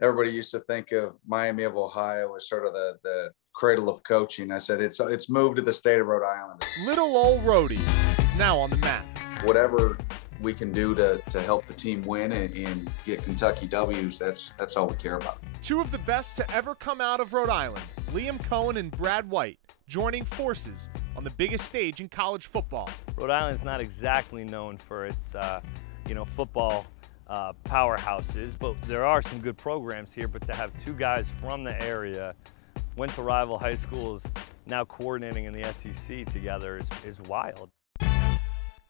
everybody used to think of Miami of Ohio as sort of the cradle of coaching. I said it's moved to the state of Rhode Island. Little old Rhodey is now on the map. Whatever we can do to help the team win and get Kentucky W's, that's all we care about. Two of the best to ever come out of Rhode Island, Liam Coen and Brad White, joining forces on the biggest stage in college football. Rhode Island's not exactly known for its, football powerhouses, but there are some good programs here. But to have two guys from the area, went to rival high schools, now coordinating in the SEC together is wild.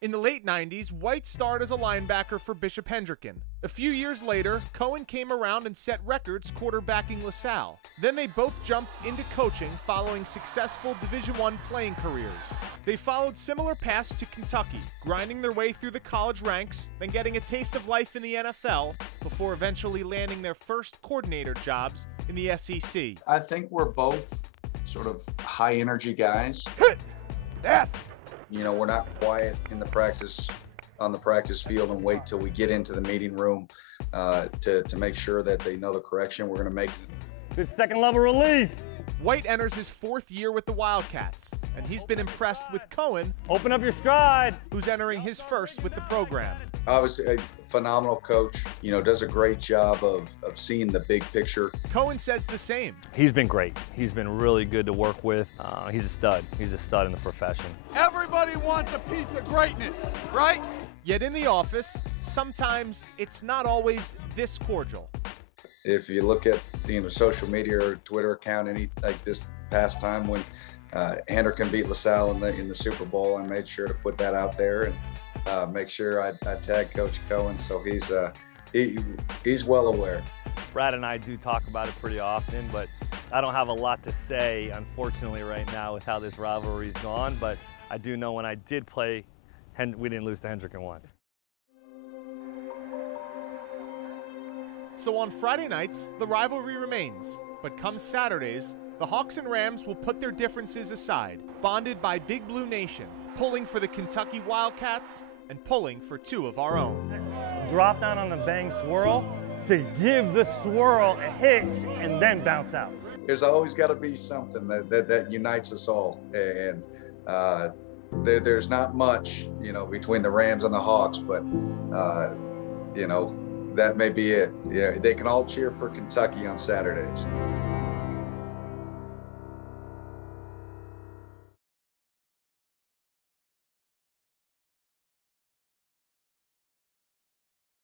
In the late 90s, White starred as a linebacker for Bishop Hendricken. A few years later, Coen came around and set records quarterbacking LaSalle. Then they both jumped into coaching following successful Division I playing careers. They followed similar paths to Kentucky, grinding their way through the college ranks, then getting a taste of life in the NFL, before eventually landing their first coordinator jobs in the SEC. I think we're both sort of high energy guys. Yes. You know, we're not quiet on the practice field and wait till we get into the meeting room to make sure that they know the correction we're going to make. Good second level release. White enters his fourth year with the Wildcats, and he's been impressed with Coen. Open up your stride. Who's entering his first with the program. Obviously, a phenomenal coach, does a great job of seeing the big picture. Coen says the same. He's been great. He's been really good to work with. He's a stud. He's a stud in the profession. Everybody wants a piece of greatness, right? Yet in the office, sometimes it's not always this cordial. If you look at social media or Twitter account, like this past time when Hendricken beat LaSalle in the Super Bowl, I made sure to put that out there and make sure I tag Coach Coen, so he's well aware. Brad and I do talk about it pretty often, but I don't have a lot to say, unfortunately, right now with how this rivalry's gone. But I do know when I did play, we didn't lose to Hendricken once. So on Friday nights, the rivalry remains. But come Saturdays, the Hawks and Rams will put their differences aside, bonded by Big Blue Nation, pulling for the Kentucky Wildcats and pulling for two of our own. Drop down on the bang swirl to give the swirl a hitch and then bounce out. There's always got to be something that unites us all. And there's not much, between the Rams and the Hawks, but, that may be it. Yeah, they can all cheer for Kentucky on Saturdays.